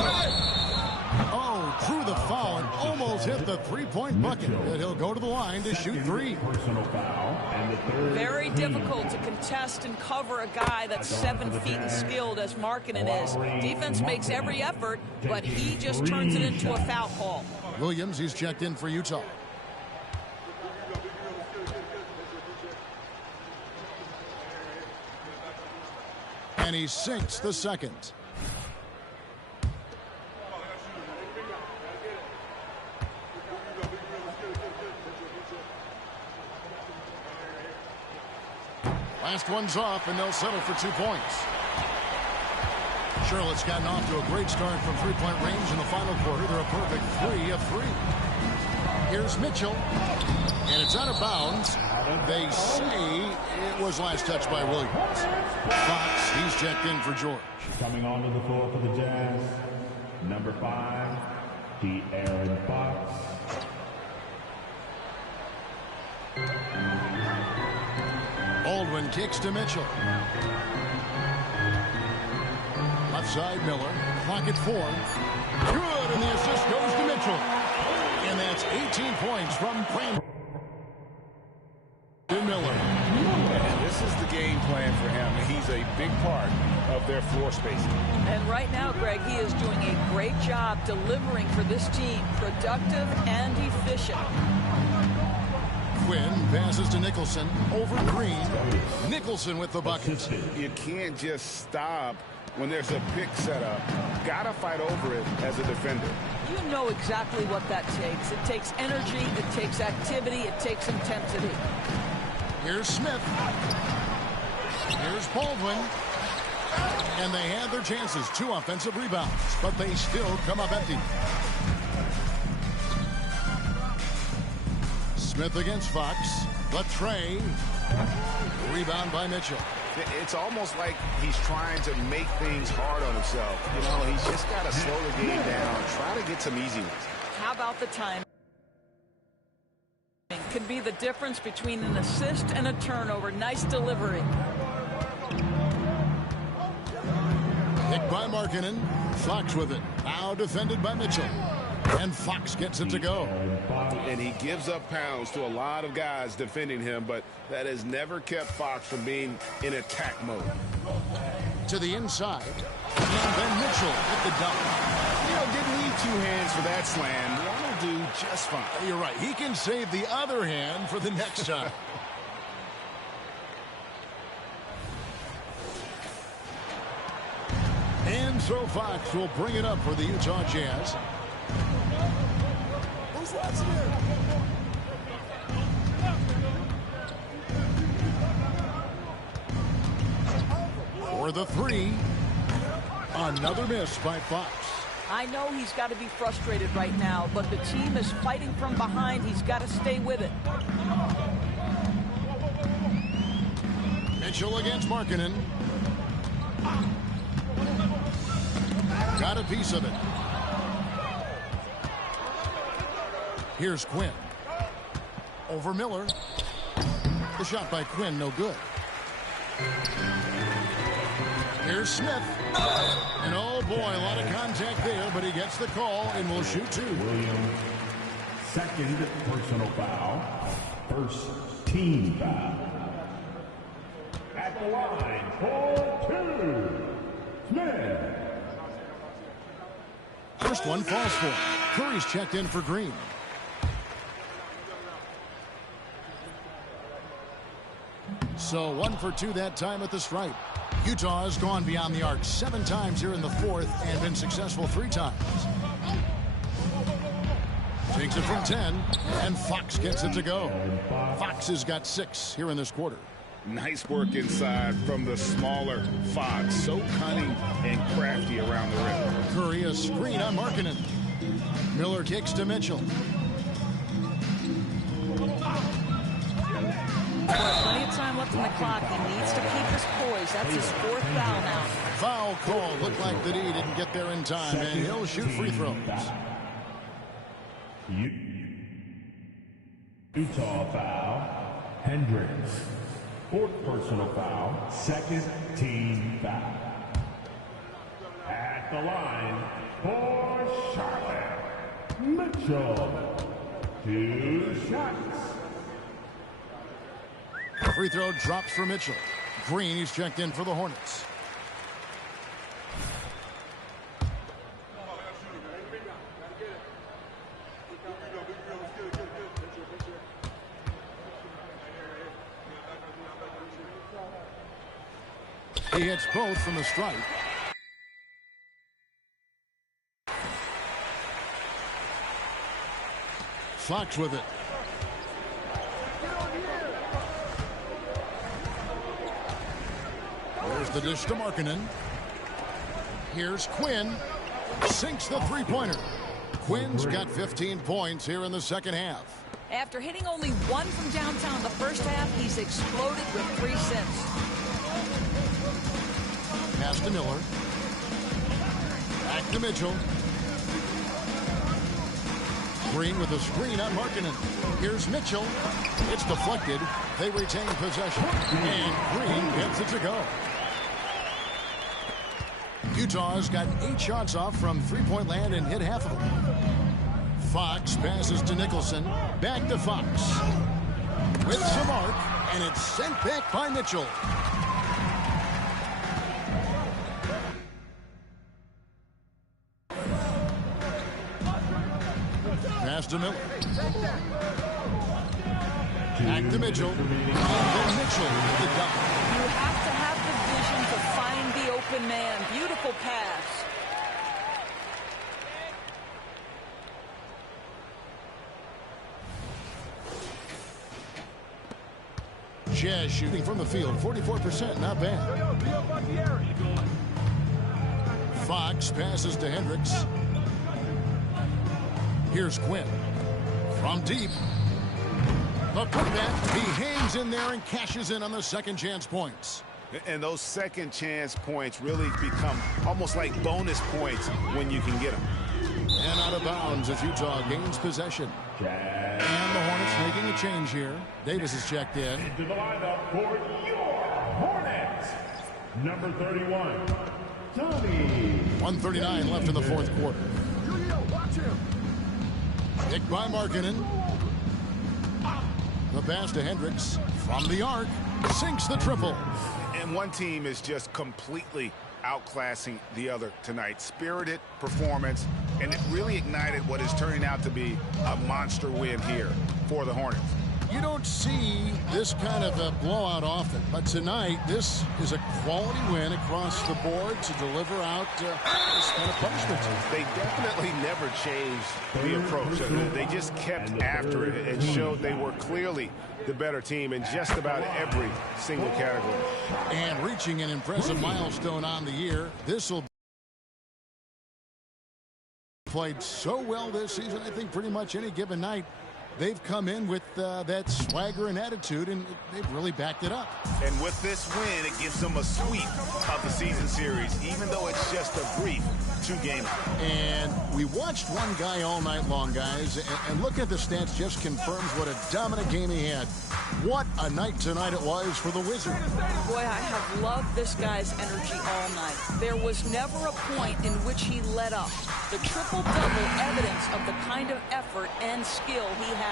Oh, drew the foul and almost hit the three-point bucket. And he'll go to the line to shoot three. Very difficult to contest and cover a guy that's 7 feet and skilled as Markkanen is. Defense makes every effort, but he just turns it into a foul call. Williams, he's checked in for Utah. And he sinks the second. Last one's off, and they'll settle for 2 points. Charlotte's gotten off to a great start from three-point range in the final quarter. They're a perfect 3 of 3. Here's Mitchell, and it's out of bounds. They say it was last touched by Williams. Fox, he's checked in for George. Coming onto the floor for the Jazz, number 5, De'Aaron Fox. Baldwin kicks to Mitchell. Left side, Miller. Clock at 4. Good, and the assist goes to Mitchell. And that's 18 points from Brandon Miller. And this is the game plan for him. He's a big part of their floor spacing. And right now, Greg, he is doing a great job delivering for this team. Productive and efficient. Quinn passes to Nicholson. Over Green. Nicholson with the bucket. You can't just stop when there's a pick set up. Gotta fight over it as a defender. You know exactly what that takes. It takes energy, it takes activity, it takes intensity. Here's Smith. Here's Baldwin. And they had their chances. 2 offensive rebounds, but they still come up empty. Smith against Fox. Latre. Rebound by Mitchell. It's almost like he's trying to make things hard on himself. You know, he's just got to slow the game down and try to get some easy ones. How about the time? Could be the difference between an assist and a turnover. Nice delivery. Picked by Markkanen. Fox with it. Now defended by Mitchell. And Fox gets it to go. And he gives up pounds to a lot of guys defending him, but that has never kept Fox from being in attack mode. To the inside. And then Mitchell at the dunk. You know, didn't need 2 hands for that slam. One will do just fine. You're right. He can save the other hand for the next time. And so Fox will bring it up for the Utah Jazz. Who's watching here? For the 3. Another miss by Fox. I know he's got to be frustrated right now, but the team is fighting from behind. He's got to stay with it. Mitchell against Markkanen. Got a piece of it. Here's Quinn. Over Miller. The shot by Quinn, no good. Here's Smith. And oh boy, a lot of contact there, but he gets the call and will shoot 2. Williams, second personal foul, first team foul. At the line for 2, Smith. First one falls for him. Curry's checked in for Green. So 1 for 2 that time at the stripe. Utah has gone beyond the arc 7 times here in the 4th and been successful 3 times. Takes it from 10, and Fox gets it to go. Fox has got 6 here in this quarter. Nice work inside from the smaller Fox. So cunning and crafty around the rim. Curry a screen on Markkanen. Miller kicks to Mitchell. Plenty of time left in the clock. He needs to keep his poise. That's his 4th foul now. Foul call. Looked like that he didn't get there in time, and he'll shoot free throws. Utah foul, Hendricks. 4th personal foul, 2nd team foul. At the line for Charlotte, Mitchell. 2 shots. Free throw drops for Mitchell. Green, he's checked in for the Hornets. He hits both from the stripe. Fox with it. There's the dish to Markkanen. Here's Quinn. Sinks the three-pointer. Quinn's got 15 points here in the second half. After hitting only one from downtown the first half, he's exploded with 3 since. Pass to Miller. Back to Mitchell. Green with a screen on Markkanen. Here's Mitchell. It's deflected. They retain possession. And Green gets it to go. Utah's got 8 shots off from three-point land and hit half of them. Fox passes to Nicholson. Back to Fox. With some arc, and it's sent back by Mitchell. Pass to Miller. Back to Mitchell. And then Mitchell with the dunk. You have to have the vision to find the open man. Beautiful pass. Jazz shooting from the field, 44%, not bad. Fox passes to Hendricks. Here's Quinn. From deep. The putback, he hangs in there and cashes in on the second chance points. And those second chance points really become almost like bonus points when you can get them. And out of bounds as Utah gains possession. And the Hornets making a change here. Davis is checked in. Into the lineup for your Hornets, number 31, Tommy. 1:39 left in the fourth quarter. Picked by Markkanen. The pass to Hendricks. From the arc. Sinks the triple. And one team is just completely outclassing the other tonight. Spirited performance, and it really ignited what is turning out to be a monster win here for the Hornets. You don't see this kind of a blowout often, but tonight this is a quality win across the board to deliver out this kind of punishment. They definitely never changed the approach. They just kept after it and showed they were clearly the better team in just about every single category. And reaching an impressive milestone on the year, this will be played so well this season. I think pretty much any given night they've come in with that swagger and attitude, and they've really backed it up. And with this win, it gives them a sweep of the season series, even though it's just a brief 2-game. And we watched one guy all night long, guys, and look at the stats just confirms what a dominant game he had. What a night tonight it was for the Wizards. Boy, I have loved this guy's energy all night. There was never a point in which he let up. The triple-double evidence of the kind of effort and skill he has.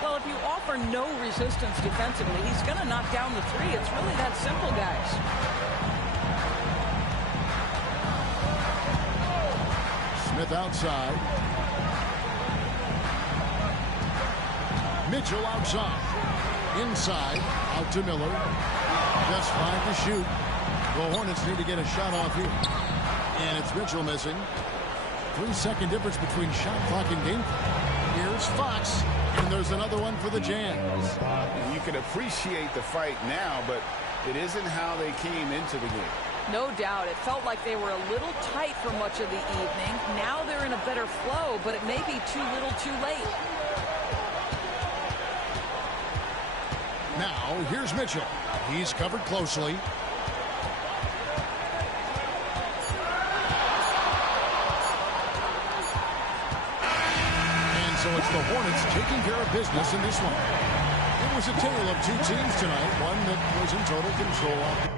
Well, if you offer no resistance defensively, he's going to knock down the three. It's really that simple, guys. Smith outside. Mitchell outside. Inside. Out to Miller. Just 5 to shoot. The Hornets need to get a shot off here. And it's Mitchell missing. 3-second difference between shot clock and game clock. Here's Fox, and there's another one for the Jazz. You can appreciate the fight now, but it isn't how they came into the game. No doubt. It felt like they were a little tight for much of the evening. Now they're in a better flow, but it may be too little too late. Now, here's Mitchell. He's covered closely. So it's the Hornets taking care of business in this one. It was a tale of two teams tonight, one that was in total control of